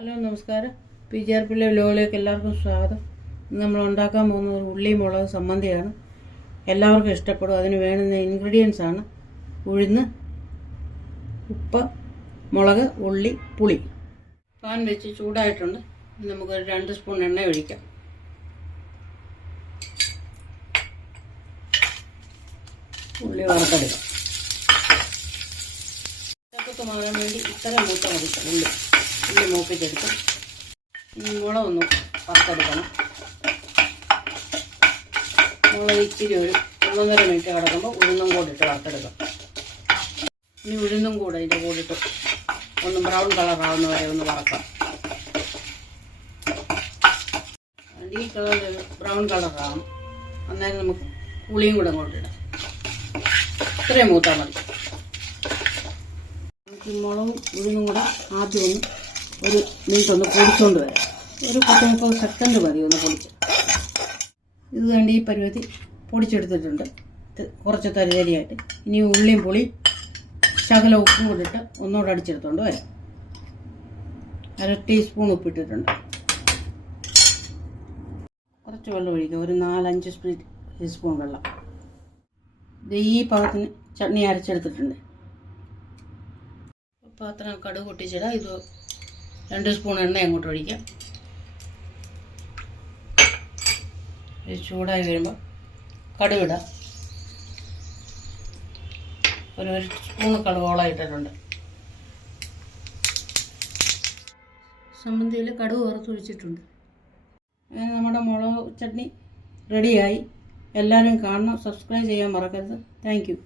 Hello നമസ്കാരം. PGR പിള്ളേ വ്ലോഗിലേക്ക് എല്ലാവർക്കും സ്വാഗതം. ഇന്ന് നമ്മൾ ഉണ്ടാക്കാൻ പോകുന്ന ഒരു ഉള്ളി മുളക് ചമ്മന്തിയാണ്. എല്ലാവർക്കും ഇഷ്ടപ്പെടും. അതിന് വേണ്ടുന്ന ഇൻഗ്രീഡിയൻസ് ആണ് ഉഴുന്ന്, ഉപ്പ്, മുളക്, ഉള്ളി, പുളി. പാൻ വെച്ച് ചൂടായിട്ടുണ്ട്. നമുക്കൊരു 2 സ്പൂൺ എണ്ണ ഒഴിക്കാം. ഉള്ളി വറുത്തെടുക്കാം. ഇതൊക്കെ മാറാൻ വേണ്ടി ഇത്ര മൂത്ത മതി. ഉള്ളി മൂപ്പിച്ചെടുക്കും. ഇനി മുളകൊന്ന് വറുത്തെടുക്കണം. മുളക് ഇച്ചിരി ഒരു 1.5 മിനിറ്റ് കിടക്കുമ്പോൾ ഉഴുന്നും കൂടി ഇട്ട് വറുത്തെടുക്കാം. ഇനി ഉഴുന്നും കൂടെ അതിൻ്റെ കൂടിയിട്ട് ഒന്ന് ബ്രൗൺ കളറാവുന്ന വരെ ഒന്ന് വറക്കാം. ഈ കളർ ബ്രൗൺ കളറാവും. അന്നേരം നമുക്ക് പുളിയും കൂടെ കൊണ്ടിടാം. ഇത്രയും മൂത്താൽ മതി. നമുക്ക് മുളകും ഉഴുന്നും കൂടെ ആദ്യം ഒരു മിനിറ്റ് ഒന്ന് പൊടിച്ചുകൊണ്ട് വരാം. ഒരു 10-30 സെക്കൻഡ് മതി ഒന്ന് പൊടിച്ച്. ഇത് വേണ്ടി ഈ പരുവത്തിൽ പൊടിച്ചെടുത്തിട്ടുണ്ട്. കുറച്ച് തരിതരിയായിട്ട്. ഇനി ഉള്ളിയും പുളി ശകല ഉപ്പും കൂടിയിട്ട് ഒന്നുകൂടെ അടിച്ചെടുത്തുകൊണ്ട് വരാം. 1/2 ടീസ്പൂൺ ഉപ്പിട്ടിട്ടുണ്ട്. കുറച്ച് വെള്ളം ഒഴിക്കുക. ഒരു 4-5 ടീസ്പൂൺ വെള്ളം. ഇത് ഈ പാകത്തിന് ചട്നി അരച്ചെടുത്തിട്ടുണ്ട്. പാത്രം കടുക് പൊട്ടിച്ചിടാം. ഇത് 2 സ്പൂൺ എണ്ണ അങ്ങോട്ട് ഒഴിക്കാം. ഇത് ചൂടായി വരുമ്പോൾ കടുകിടാം. ഒരു സ്പൂൺ കടുകോളം ഇട്ടിട്ടുണ്ട്. ചമ്മന്തിയിൽ കടുക് വറുത്തൊഴിച്ചിട്ടുണ്ട്. അങ്ങനെ നമ്മുടെ മുളക് ചട്നി റെഡിയായി. എല്ലാവരും കാണണം. സബ്സ്ക്രൈബ് ചെയ്യാൻ മറക്കരുത്. Thank you.